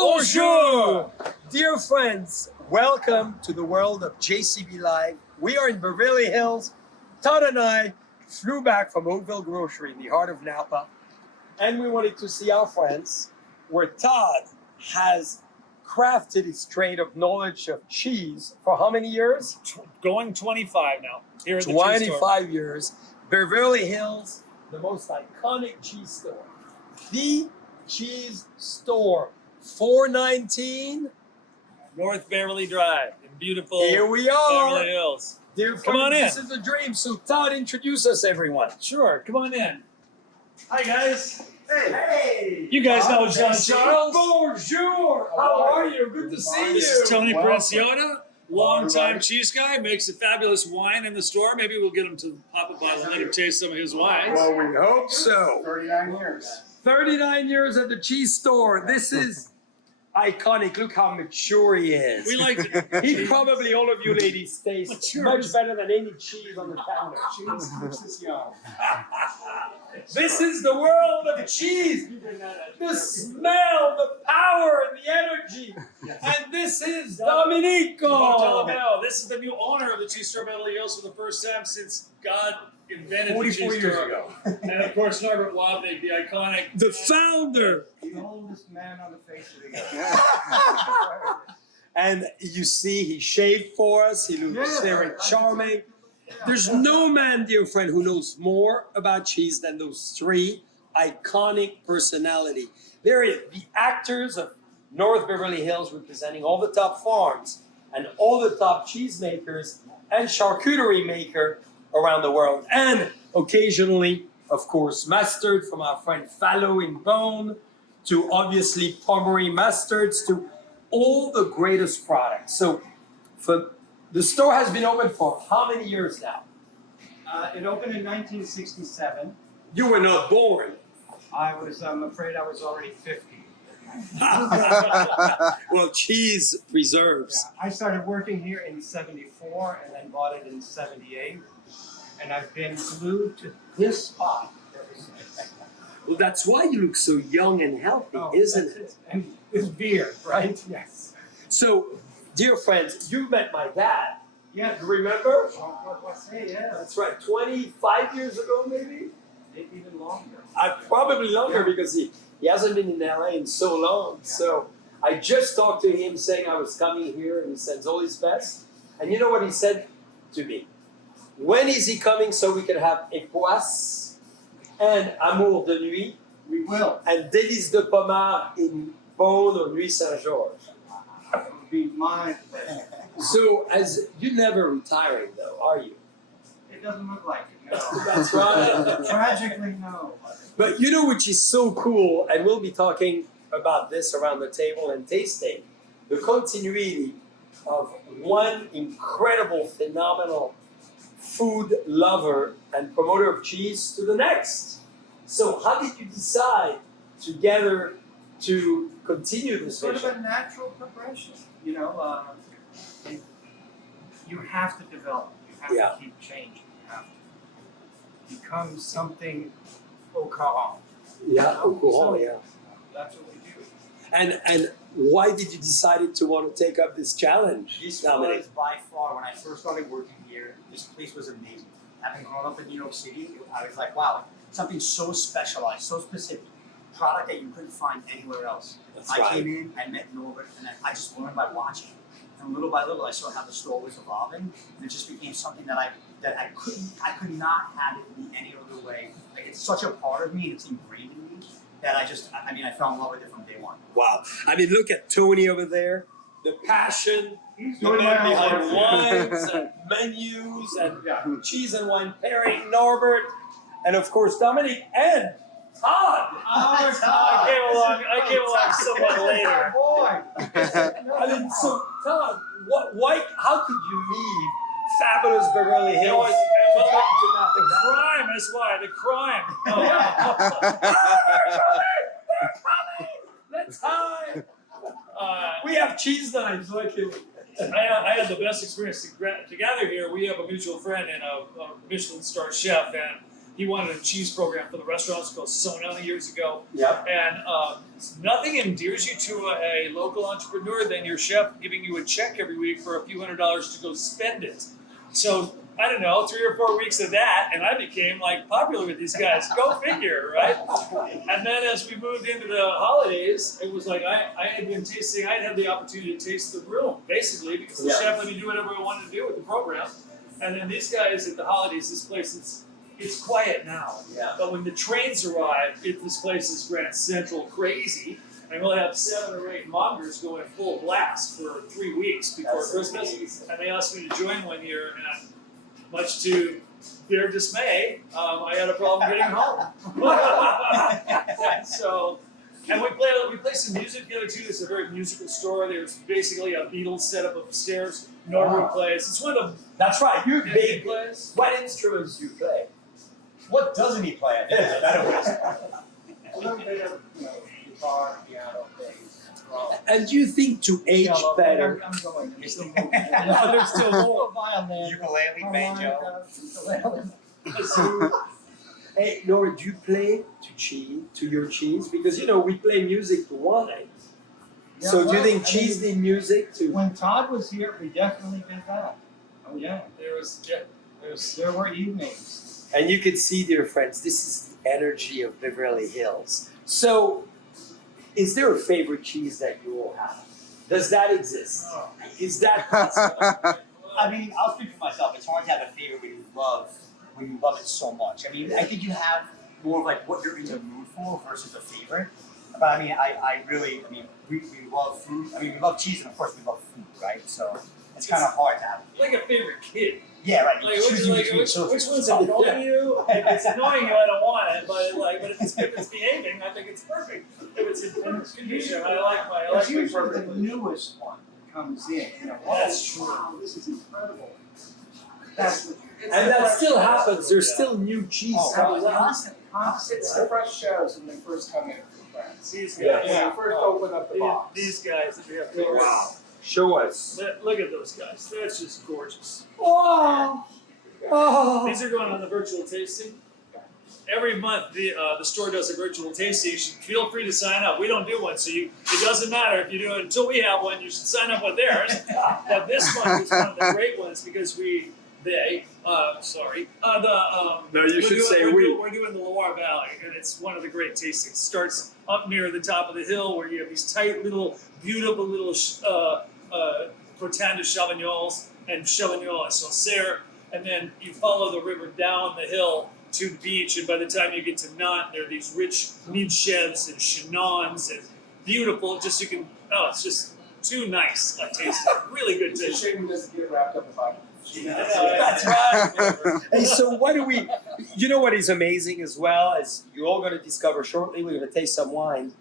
Bonjour! Dear friends, welcome to the world of JCB Live. We are in Beverly Hills. Todd and I flew back from Oakville Grocery in the heart of Napa, and we wanted to see our friends, where Todd has crafted his trade of knowledge of cheese for how many years? Going 25 now. Here at the cheese store. 25 years. Beverly Hills, the most iconic cheese store. The cheese store. 419. North Beverly Drive in beautiful Here we are. Beverly Hills. Dear Come friends, on in. this is a dream. So Todd, introduce us, everyone. Sure, come on in. Hi guys. Hey. You guys know John Charles. Bonjour. How are you? Good to see you. This is Tony Welcome. Princiota, longtime cheese guy, makes a fabulous wine in the store. Maybe we'll get him to pop a bottle and let him taste some of his wines. Well, we hope so. 39 years. 39 years at the cheese store. This is iconic. Look how mature he is. We like to. He probably, all of you ladies, taste Mature. much better than any cheese on the counter. Cheese keeps us young. This is the world of cheese. The smell, the power, and the energy. And this is Domenico. Montalbano. This is the new owner of the cheese store Beverly Hills for the first time since God invented 44 the cheese years store. ago. And of course, Norbert Wobnig, the iconic. The founder. The oldest man on the face of the earth. And you see, he shaved for us. He looks very charming. There's no man, dear friend, who knows more about cheese than those three iconic personalities. They're the actors of North Beverly Hills, representing all the top farms and all the top cheesemakers and charcuterie maker around the world. And occasionally, of course, mustard from our friend Fallow in Beaune, to obviously Pommery mustards, to all the greatest products. So the store has been open for how many years now? It opened in 1967. You were not born. I'm afraid I was already 50. Well, cheese preserves. I started working here in 74 and then bought it in 78. And I've been glued to this spot ever since. Well, that's why you look so young and healthy, isn't that's it? And this beard, right? Yes. So, dear friends, you met my dad. Yes. You remember? Jean-Claude Boisset, yeah. That's right, 25 years ago, maybe? Maybe even longer. Probably longer because he hasn't been in LA in so long. Yeah. So I just talked to him saying I was coming here, and he sends all his best. And you know what he said to me? When is he coming so we can have Epoisse and Amour de Nuit We will. and Délices de Pommard in Beaune or Nuit Saint-Georges? It would be my pleasure. So, as you're never retiring though, are you? It doesn't look like it, no. That's right. Tragically, no. But you know which is so cool, and we'll be talking about this around the table and tasting, the continuity of one incredible, phenomenal food lover and promoter of cheese to the next. So how did you decide together to continue this Sort of vision? a natural progression, you know. You have to develop. You have Yeah. to keep changing. You have to become something au courant. Yeah, au courant, yeah. That's what we do. And why did you decide to want to take up this challenge? This Dominic? was by far, when I first started working here, this place was amazing. Having grown up in New York City, I was like, wow, something so specialized, so specific, product that you couldn't find anywhere else. That's I right. came in, I met Norbert, and I just learned by watching. And little by little, I saw how the store was evolving, and it just became something that I could not have it be any other way. Like, it's such a part of me, it's ingrained in me, that I fell in love with it from day one. Wow. I mean, look at Tony over there. The passion, He's the doing man my behind homework. wines and menus and cheese and wine pairing, Norbert, and of course Dominic and Todd. I came along somewhat later. Boy. I mean, so Todd, why? How could you leave fabulous Beverly You know Hills? what? Well, to come to the Napa? crime, that's why, the crime. They're coming! That's high. Uh, We have cheese knives, like you. I had the best experience to gather here. We have a mutual friend and a Michelin star chef, and he wanted a cheese program for the restaurants called Sona years ago. Yep. And Nothing endears you to a local entrepreneur than your chef giving you a check every week for a few $100s to go spend it. So I don't know, 3 or 4 weeks of that, and I became like popular with these guys. Go figure, right? And then as we moved into the holidays, it was like I had been tasting. I'd had the opportunity to taste the room basically because the chef let me do whatever I wanted to do with the program. And then these guys at the holidays, this place it's quiet now. Yeah. But when the trains arrive, this place is Grand Central crazy. And we'll have 7 or 8 mongers going full blast for 3 weeks before That's Christmas. amazing. And they asked me to join one year, and much to their dismay, I had a problem getting home. So, and we play some music together too. It's a very musical store. There's basically a Beatles setup upstairs. Norwood plays. It's one of That's right. You're the big. plays. What instruments do you play? What doesn't he play? I think is a better way. A little bit of, guitar, piano, bass, drum. And do you think to age Cello. better? I'm going. You're still No, there's still more. Violin, Ukulele, banjo. harmonica, ukulele. So, Hey, Nora, do you play to your cheese? Because we play music to wine. Yeah, So do you well, think I cheese mean, need music to? When Todd was here, we definitely did that. Oh yeah, there were evenings. And you can see, dear friends, this is the energy of Beverly Hills. So, is there a favorite cheese that you all have? Does that exist? Oh. Is that possible? I mean, I'll speak for myself. It's hard to have a favorite when you love it so much. I mean, I think you have more of like what you're in the mood for versus a favorite. But I mean, we love food. I mean, we love cheese, and of course, we love food, right? So it's kind of hard to have. like a favorite kid. Yeah, right. Like, Choosing between which children. one's annoying you? If it's annoying you, I don't want it. But if it's behaving, I think it's perfect. If it's in condition, I like my It's usually perfect. the newest one comes in. That's true. Wow, this is incredible. That's what And that still happens. There's still new cheese. Oh, coming out. constantly. It's the fresh shows when they first come in from France. These Yeah. guys. When they first open up the box. These guys that we have to Wow. Show us. Look at those guys. That's just gorgeous. Oh, oh. These are going on the virtual tasting. Every month, the store does a virtual tasting. You should feel free to sign up. We don't do one, so it doesn't matter if you do it until we have one. You should sign up with theirs. But this one is one of the great ones because No, you should say we. We're doing the Loire Valley, and it's one of the great tastings. It starts up near the top of the hill where you have these tight little, beautiful little Crottin de Chauvignons and Chauvignon and Sancerre, and then you follow the river down the hill to the beach, and by the time you get to Nantes, there are these rich Minchevs and Chenons and beautiful. It's just too nice a taste. Really good It's a taste. shame he doesn't get wrapped up in violence. That's right. Hey, so what do we? You know what is amazing as well, as you're all going to discover shortly. We're going to taste some wine.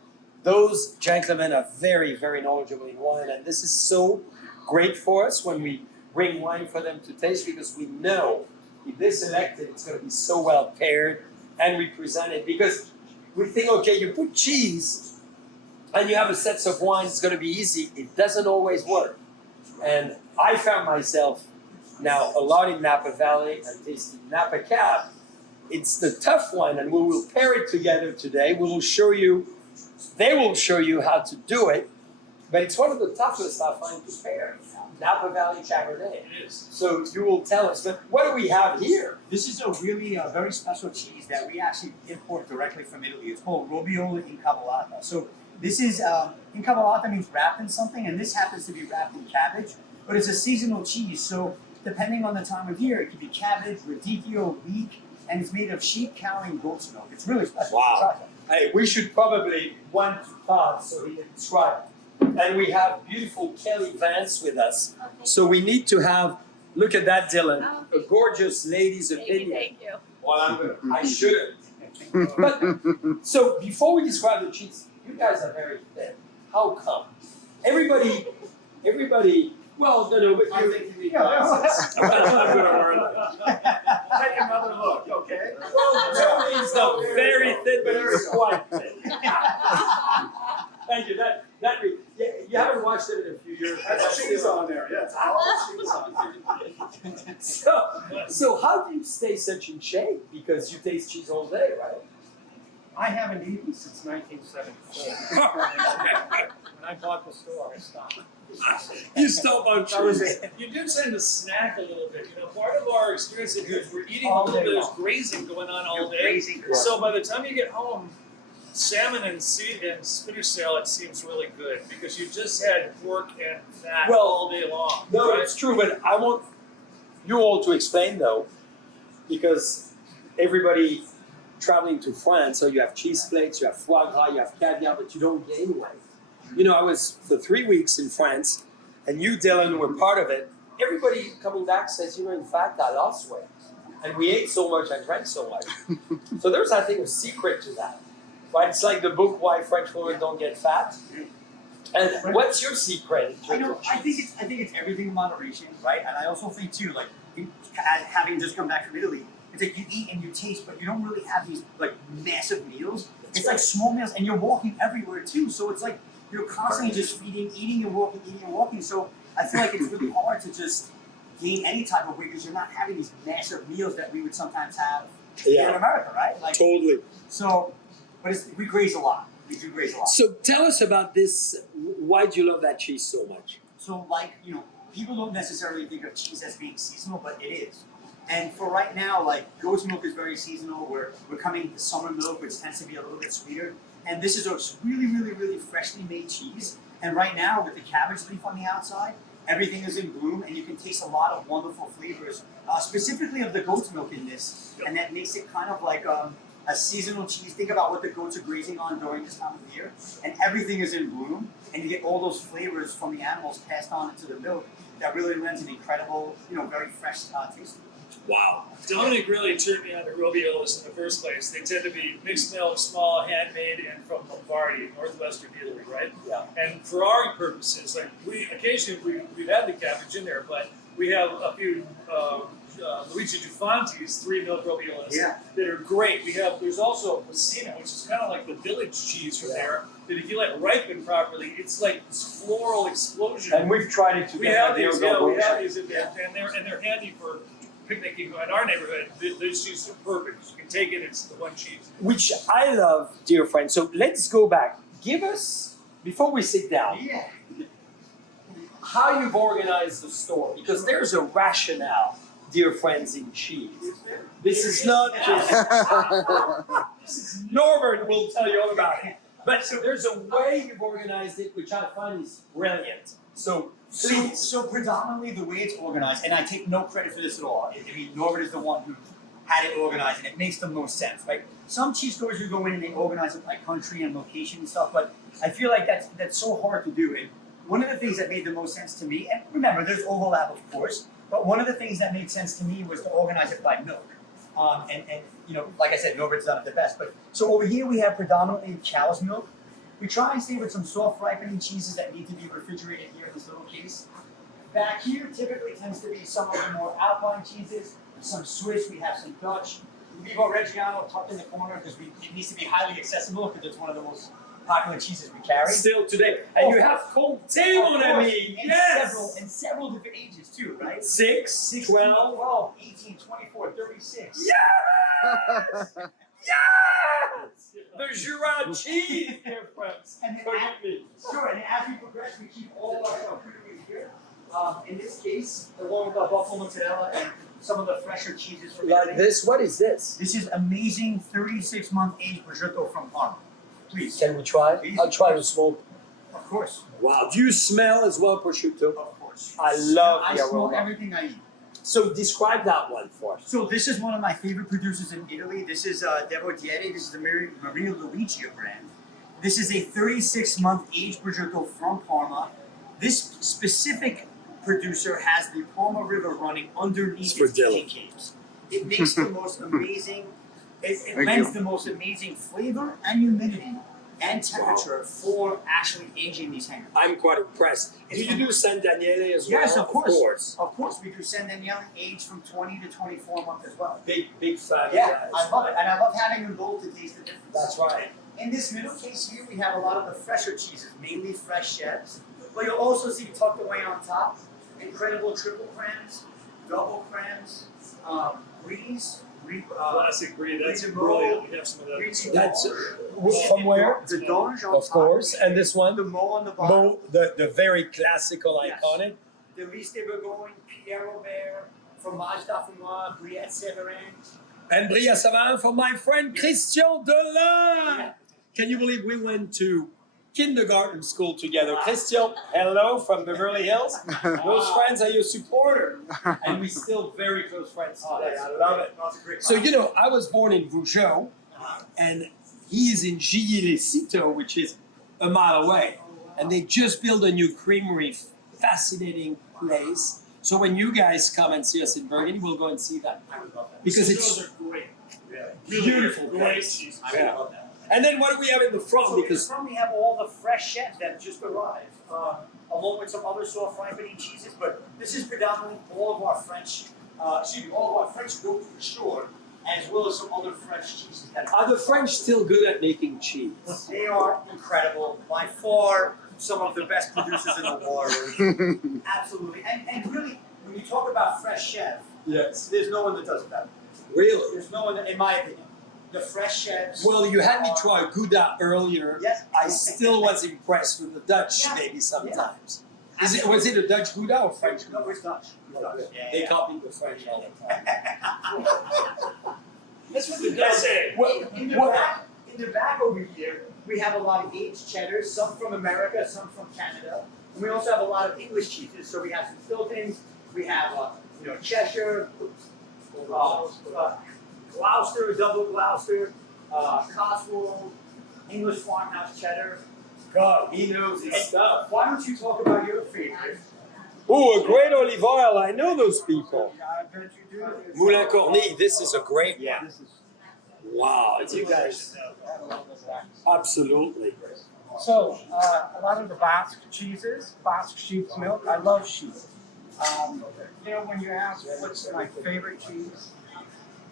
Those gentlemen are very, very knowledgeable in wine, and this is so great for us when we bring wine for them to taste because we know if they're selected, it's going to be so well paired and represented. Because we think, okay, you put cheese and you have a set of wines, it's going to be easy. It doesn't always work, and I found myself now a lot in Napa Valley and tasting Napa Cab. It's the tough one, and we will pair it together today. They will show you how to do it, but it's one of the toughest I find to pair. Napa Valley Chardonnay. It is. So you will tell us, but what do we have here? This is a really very special cheese that we actually import directly from Italy. It's called Robiola Incavolata. So this is, Incavolata means wrapped in something, and this happens to be wrapped in cabbage, but it's a seasonal cheese. So depending on the time of year, it could be cabbage, radicchio, leek, and it's made of sheep, cow, and goat's milk. It's really special. Wow. Hey, we should probably one to Todd so he can describe. And we have beautiful Kelly Vance with us. So we need to have, look at that, Dylan, a gorgeous lady's opinion. Thank you. Well, I shouldn't. But, so before we describe the cheese, you guys are very thin. How come? Everybody, well, no, but I you. think you need glasses. I'm gonna learn that. Take another look, okay? Well, Joey is not very thin, but he's quite thin. Thank you. You haven't watched it in a few years. That's cheese on there, yeah, it's all cheese on there. So how do you stay such in shape? Because you taste cheese all day, right? I haven't eaten since 1974. When I bought the store, I stopped. You stop on That was trees. it. You do tend to snack a little bit. You know, part of our experience in here is we're eating a All little day bit of long. grazing going on all day. Crazy. So by the time you get home, salmon and spinach salad seems really good because you just had pork and fat Well, all day long. No, right? it's true, but I want you all to explain though, because everybody traveling to France, so you have cheese plates, you have foie gras, you have caviar, but you don't gain weight. You know, I was for 3 weeks in France, and you, Dylan, were part of it. Everybody coming back says, you know, in fact, I lost weight. And we ate so much, I drank so much. So there's, I think, a secret to that. Right? It's like the book, Why French Women Don't Get Fat. And what's your secret? in I terms know. of I think cheese? it's everything in moderation, right? And I also think too, like having just come back from Italy, it's like you eat and you taste, but you don't really have these like massive meals. It's like small meals, and you're walking everywhere too. So it's like you're constantly just eating and walking. So I feel like it's really hard to just gain any type of weight because you're not having these massive meals that we would sometimes have here in Yeah, America, right? Like totally. so, but we graze a lot. We do graze a lot. So tell us about this. Why do you love that cheese so much? So, like, you know, people don't necessarily think of cheese as being seasonal, but it is. And for right now, like, goat's milk is very seasonal. We're coming to summer milk, which tends to be a little bit sweeter. And this is a really, really, really freshly made cheese. And right now, with the cabbage leaf on the outside, everything is in bloom, and you can taste a lot of wonderful flavors, specifically of the goat's milk in this. And that makes it kind of like a seasonal cheese. Think about what the goats are grazing on during this time of year, and everything is in bloom, and you get all those flavors from the animals passed on into the milk. That really lends an incredible, you know, very fresh taste. Wow. Dominic really turned me on to Robiolas in the first place. They tend to be mixed milk, small, handmade, and from Lombardy, northwestern Italy, right? Yeah. And for our purposes, like occasionally we've had the cabbage in there, but we have a few Luigi Dufanti's 3 milk Robiolas Yeah. that are great. There's also Messina, which is kind of like the village cheese from there. That if you let it ripen properly, it's like this floral explosion. And we've tried it We together. have There these, we go. we have these in there, and they're handy for picnicking in our neighborhood. These cheeses are perfect. You can take it; it's the one cheese. Which I love, dear friend. So let's go back. Give us, before we sit down, Yeah. how you've organized the store. Because there's a rationale, dear friends, in cheese. This is not just... Norbert will tell you all about it. But there's a way you've organized it, which I find is brilliant. So please. So predominantly the way it's organized, and I take no credit for this at all. I mean, Norbert is the one who had it organized, and it makes the most sense, right? Some cheese stores you go in and they organize it by country and location and stuff, but I feel like that's so hard to do. And one of the things that made the most sense to me, and remember, there's overlap, of course, but one of the things that made sense to me was to organize it by milk. And you know, like I said, Norbert's done it the best. But so over here we have predominantly cow's milk. We try and stay with some soft ripening cheeses that need to be refrigerated here in this little case. Back here typically tends to be some of the more alpine cheeses, some Swiss, we have some Dutch. Vivo Reggiano tucked in the corner because it needs to be highly accessible because it's one of the most popular cheeses we carry. Still today. And you have Comté, mon ami. In Yes. several different ages too, right? 6, 16, 12. 12, 18, 24, 36. Yes! Yes! The Jura cheese, dear friends. And then Forgive me. Sure, and as we progress, we keep all of our stuff pretty here. In this case, along with our buffalo mozzarella and some of the fresher cheeses from Like Italy. this, what is this? This is amazing 36-month aged prosciutto from Parma. Please. Can we try? Please. I'll try the smoke. Of course. Wow. Do you smell as well prosciutto? Of course. I love I the smell aroma. everything I eat. So describe that one for us. So this is one of my favorite producers in Italy. This is Devo Diete. This is the Maria Luigia brand. This is a 36-month aged prosciutto from Parma. This specific producer has the Parma River running underneath its cane caves. It makes the most amazing, it lends the most amazing flavor and humidity and temperature for actually aging these hangers. I'm quite impressed. Do you do San Daniele as well? Yes, of course. Of Of course, we do San Daniele aged from 20 to 24 months as well. Big fan. Yeah, guys. I love it. And I love having them both to taste the difference. That's right. In this middle case here, we have a lot of the fresher cheeses, mainly fresh chefs. But you'll also see tucked away on top, incredible triple crams, double crams, bries, Classic brie. That's Brie de brilliant. We have some of that. That's from where? The Donge on Of top, course. And this one? the Mo on the bottom, Mo, the very classical, Yes. iconic. the Lys de Bourgogne, Pierre Robert, fromage dauphinois, Brie at Séverin. And Brie à Savarin for my friend Christian Delin. Can you believe we went to kindergarten school together? Christian, hello from Beverly Hills. Those friends are your supporter. And we're still very close friends today. I love it. That's a great So, you know, I was born in Vougeot, and he is in Gilly-les-Citeaux, which is a mile away. And they just built a new creamery, fascinating place. So when you guys come and see us in Burgundy, we'll go and see that. Because it's Those are great. beautiful Great place. cheese. I Yeah. love that. And then what do we have in the front? So in Because front we have all the fresh chefs that just arrived, along with some other soft ripening cheeses. But this is predominantly all of our French, all of our French goat for sure, as well as some other fresh cheeses. That are the French still good at making cheese? They are incredible, by far some of the best producers in the world. Absolutely, and really, when you talk about fresh chef, Yes. there's no one that does it better. Really? There's no one that, in my opinion, the fresh chefs. Well, you had me try Gouda earlier. Yes. I still was impressed with the Dutch, Yeah. maybe sometimes. Was it a Dutch Gouda or French No, Gouda? it's Dutch. It's Dutch. Yeah, They yeah. copied the French all the time. That's what the Dutch say. Well, In the well, back, in the back over here, we have a lot of aged cheddars, some from America, some from Canada, and we also have a lot of English cheeses. So we have some Stiltons, we have Cheshire, Gloucester, double Gloucester, Cotswold, English farmhouse cheddar. God, he knows his stuff. Why don't you talk about your favorite? Oh, a great olive oil. I know those people. I bet you do. Moulin Corny, this is a great Yeah. one. Wow, you guys, absolutely. So, a lot of the Basque cheeses, Basque sheep's milk, I love sheep. When you ask what's my favorite cheese,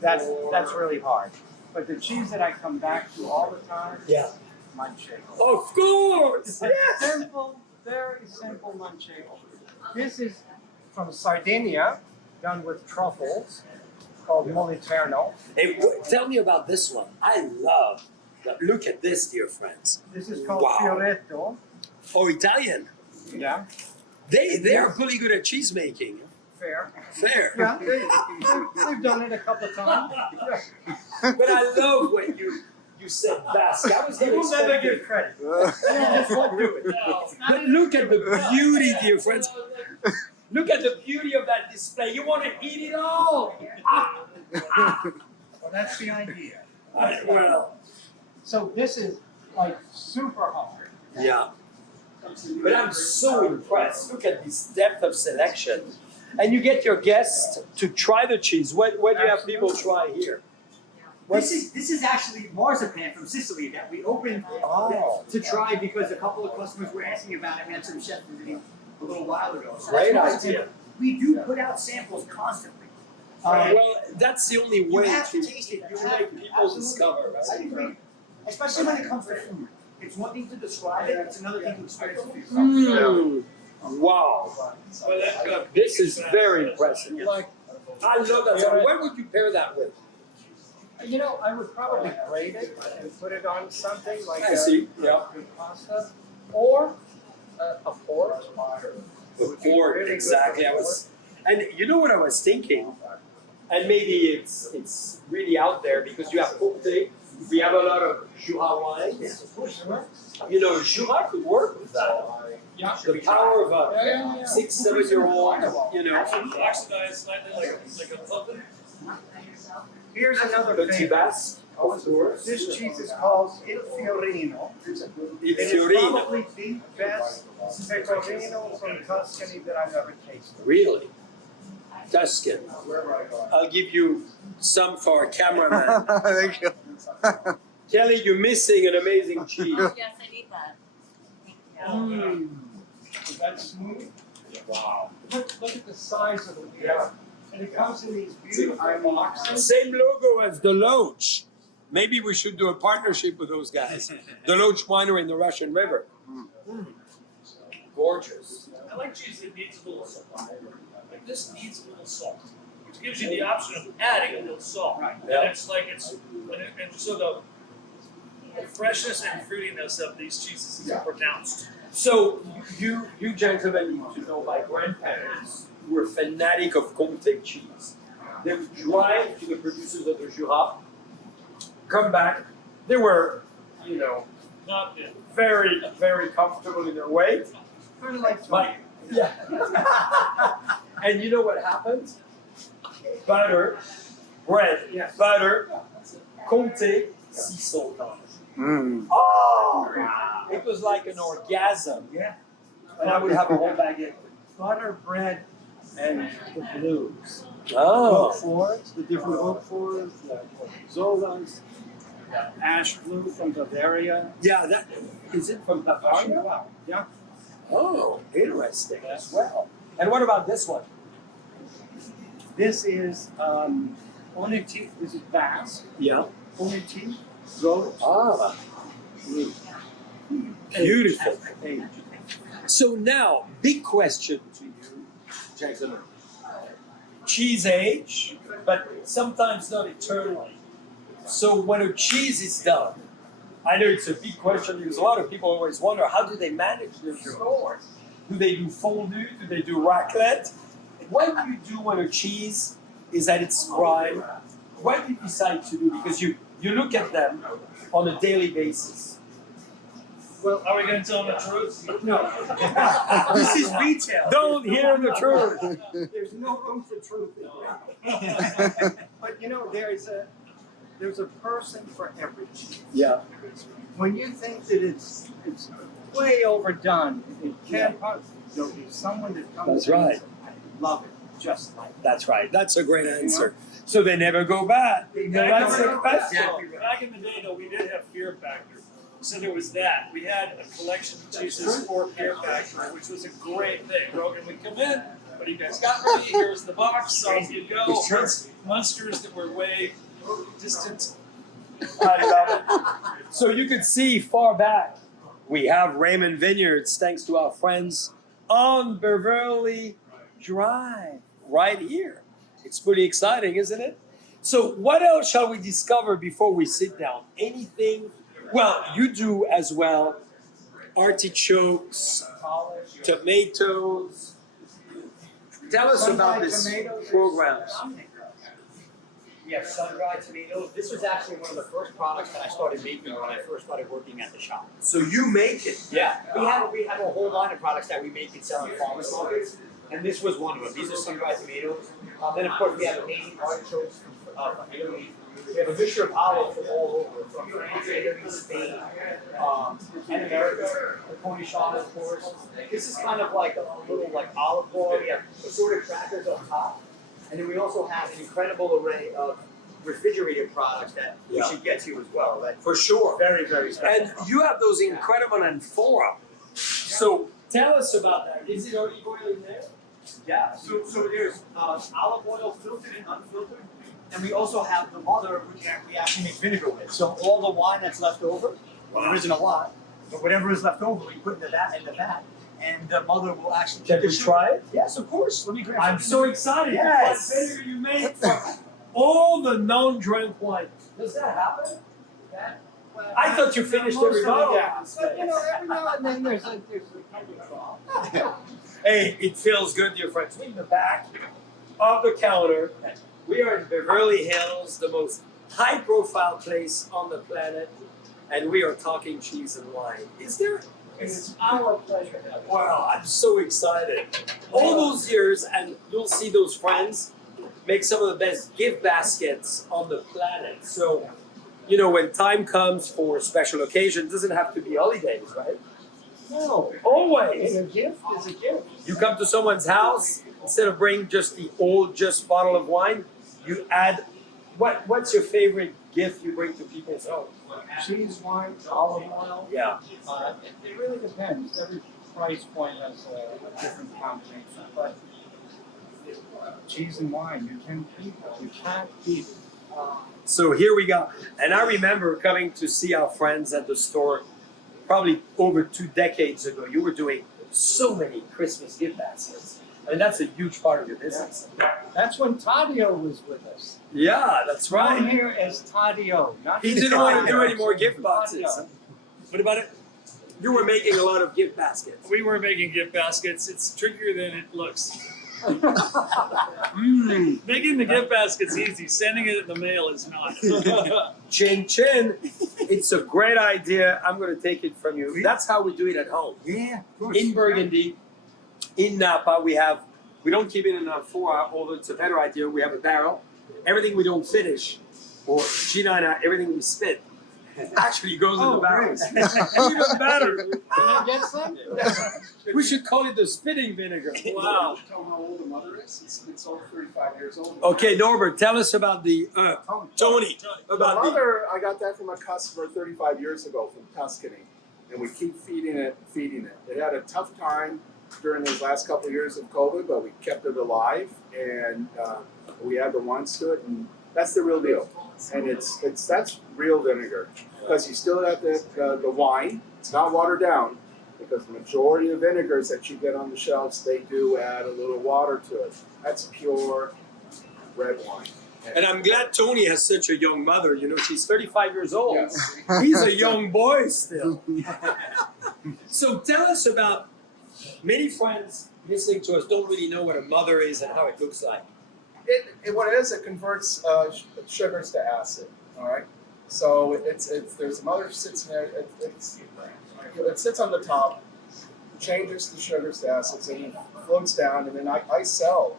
that's really hard. But the cheese that I come back to all the time, Yeah. Manchego. Of course. Yes. Simple, very simple Manchego. This is from Sardinia, done with truffles, called Moliterno. Hey, tell me about this one. I love. Look at this, dear friends. This is called Wow. Fioretto. Oh, Italian. Yeah, They are pretty good at cheese making. fair. Fair. Yeah, they've done it a couple of times. Yeah. But I love when you said Basque. I was He going to will never expect give it. credit. Just won't do it. But look at the beauty, dear friends. Look at the beauty of that display. You want to eat it all. Well, that's the idea. Well, So this is like super hard. yeah. But I'm so impressed. Look at this depth of selection. And you get your guests to try the cheese. What do you have people try here? This is actually marzipan from Sicily that we opened Oh. to try because a couple of customers were asking about it. We had some chefs visiting a little while ago. So Great that's marzipan. idea. We do put out samples constantly. Well, that's the only You way have to to taste it. You to have make to. people Absolutely. discover, I right? agree. Especially when it comes to food. It's one thing to describe it, it's another thing to experience it for yourself. Wow. This is very impressive. Like, I love that. So what would you pair that with? I would probably grate it and put it on something like I see. Yeah. pasta, or a pork. The board, exactly. And you know what I was thinking? And maybe it's really out there because you have Côté. We have a lot of Jura wines. You know, Jura could work with that. Yeah. The power of a Yeah. 6, 7-year-old, you know. Oxidized slightly like a pumpkin. Here's another Petit thing. Basque, of course. This cheese is called Il Fiorino. It's It is Fiorino. probably the best pecorino from Tuscany that I've ever tasted. Really? Tuscan. I'll give you some for a cameraman. Thank you. Kelly, you're missing an amazing cheese. Yes, I need that. Is that smooth? Wow. Look at the size of the wheel. And it comes in these beautiful boxes. Same logo as the Loach. Maybe we should do a partnership with those guys. The Loach Winery in the Russian River. Gorgeous. I like cheese that needs a little salt. Like this needs a little salt. gives you the option of adding a little salt. Right. And it's like and so the freshness and fruitiness of these cheeses is pronounced. So you gentlemen need to know my grandparents were fanatic of Comté cheese. They would drive to the producers of the Jura, come back. They were, you know, Not good. very, very comfortable in their weight. Kind of like But, yeah. And you know what happens? Butter, bread, Yes. butter, Comté, sea salt on it. Mm. Oh! It was like an orgasm. Yeah. And I would have a whole baguette. Butter, bread, and the blues. Oh. Oak floors, the different oak floors, the Zolas, ash blue from Bavaria. Yeah, that is it from Bavaria? Wow. Yeah. Oh, interesting as well. And what about this one? This is Oniti. This is Basque. Yeah. Oniti. Rose. Ah, beautiful. Age. So now, big question to you, gentlemen. Cheese age, but sometimes not eternally. So when a cheese is done, I know it's a big question because a lot of people always wonder, how do they manage their stores? Do they do fondue? Do they do raclette? What do you do when a cheese is at its prime? What do you decide to do? Because you look at them on a daily basis. Well, Are we gonna tell them the truth? no. This is retail. Don't hear the truth. There's no room for truth in there. But you know, there's a person for every cheese. Yeah. When you think that it's way overdone, it can't there'll be someone that comes That's right. and I love it just like that. That's right. That's a great answer. So they never go bad. That's the question. Back in the day, though, we did have Fear Factor. So there was that. We had a collection of cheeses for Fear Factor, which was a great thing. Rogan would come in, what do you guys got ready? Here's the box, off you go. It's true. Monsters that were way distant. I love it. So you could see far back, we have Raymond Vineyards, thanks to our friends on Beverly Drive, right here. It's pretty exciting, isn't it? So what else shall we discover before we sit down? Anything? Well, you do as well. Artichokes, tomatoes. Tell us about this program. Yes, sun-dried tomatoes. This was actually one of the first products that I started making when I first started working at the shop. So you make it. Yeah, we have a whole line of products that we make and sell in farmers markets, and this was one of them. These are sun-dried tomatoes. Then of course we have amazing artichokes from Italy. We have a mixture of olives from all over, from France, Italy, Spain, and America. The Cornichon, of course. This is kind of like a little like olive bar. We have assorted crackers up top. And then we also have an incredible array of refrigerated products that we should get to as well. That For sure. very, very special. And you have those incredible amphora. So tell us about that. Is it olive oil in there? Yeah, so there's olive oil, filtered and unfiltered. And we also have the mother, which we actually make vinegar with. So all the wine that's left over, well, there isn't a lot, but whatever is left over, we put in the vat, and the mother will actually Can we try it? Yes, of course. Let me grab I'm some. so excited. Yes. What vinegar you made from all the non-drunk wine. Does that happen? I thought you finished Most every of it, bottle. yeah. But you know, every now and then there's a couple of thoughts. Hey, it feels good, dear friends. We're in the back of the counter. We are in Beverly Hills, the most high-profile place on the planet, and we are talking cheese and wine. Is there? It's our pleasure. Wow, I'm so excited. All those years, and you'll see those friends make some of the best gift baskets on the planet. So, you know, when time comes for special occasions, it doesn't have to be holidays, right? No, Always. a gift is a gift. You come to someone's house, instead of bringing just the old, just bottle of wine, you add, what's your favorite gift you bring to people's home? Cheese, wine, olive oil. Yeah. It really depends. Every price point has a different combination. But cheese and wine, you can beat it. You can't beat it. So here we go. And I remember coming to see our friends at the store probably over 2 decades ago. You were doing so many Christmas gift baskets. And that's a huge part of your business. That's when Tadio was with us. Yeah, that's Known right. here as Tadio. Not He just didn't want to do Tadio. any more gift boxes. Tadio. What about it? You were making a lot of gift baskets. We were making gift baskets. It's trickier than it looks. Mmm. Making the gift basket's easy. Sending it in the mail is not. Chin chin. It's a great idea. I'm going to take it from you. That's how we do it at home. Yeah, of course. In Burgundy, in Napa, we don't keep it in a 4-hour, although it's a better idea. We have a barrel. Everything we don't finish, or Gina and I, everything we spit, actually goes in the barrels. Even better. Can I get some? We should call it the spitting vinegar. Wow. Tell how old the mother is. It's over 35 years old. Okay, Norbert, tell us about the Tony. The About the mother, I got that from a customer 35 years ago from Tuscany, and we keep feeding it. It had a tough time during those last couple of years of COVID, but we kept it alive, and we add the wines to it, and that's the real deal. And that's real vinegar because you still have the wine. It's not watered down because the majority of vinegars that you get on the shelves, they do add a little water to it. That's pure red wine. And I'm glad Tony has such a young mother. You know, she's 35 years old. Yes. He's a young boy still. So tell us about, many friends listening to us don't really know what a mother is and how it looks like. What it is, it converts sugars to acid. All right. So there's a mother sits in there. It sits on the top, changes the sugars to acids, and it floats down. And then I sell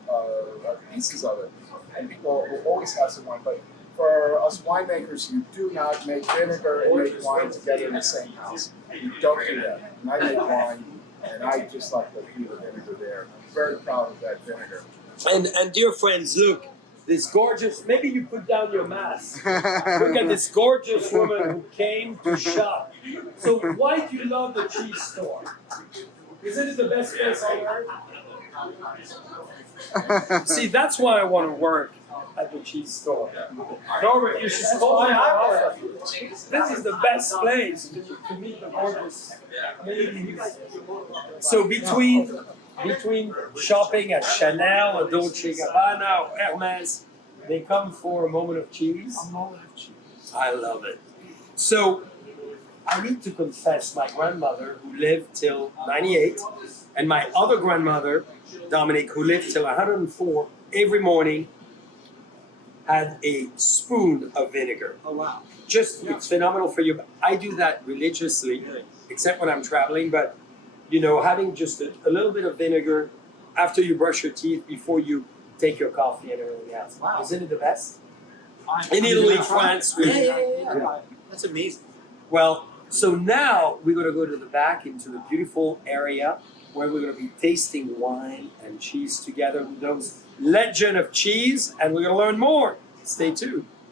pieces of it, and people will always have some wine. But for us winemakers, you do not make vinegar and make wine together in the same house. You don't do that. And I make wine, and I just like to do the vinegar there. I'm very proud of that vinegar. And dear friends, look, this gorgeous, maybe you put down your mask. Look at this gorgeous woman who came to shop. So why do you love the cheese store? Isn't it the best place on earth? See, that's why I want to work at the cheese store. Norbert, you should call me out. This is the best place to meet the gorgeous ladies. So between shopping at Chanel or Dolce Gabbana or Hermes, they come for a moment of cheese. A moment of cheese. I love it. So I need to confess, my grandmother, who lived till 98, and my other grandmother, Dominique, who lived till 104, every morning had a spoon of vinegar. Oh wow. It's phenomenal for you. I do that religiously, except when I'm traveling, but you know, having just a little bit of vinegar after you brush your teeth, before you take your coffee and everything else. Wow. Isn't it the best? I'm In Italy, gonna try France, it. really. Yeah. That's amazing. Well, so now we're going to go to the back into the beautiful area where we're going to be tasting wine and cheese together with those legend of cheese, and we're going to learn more. Stay tuned.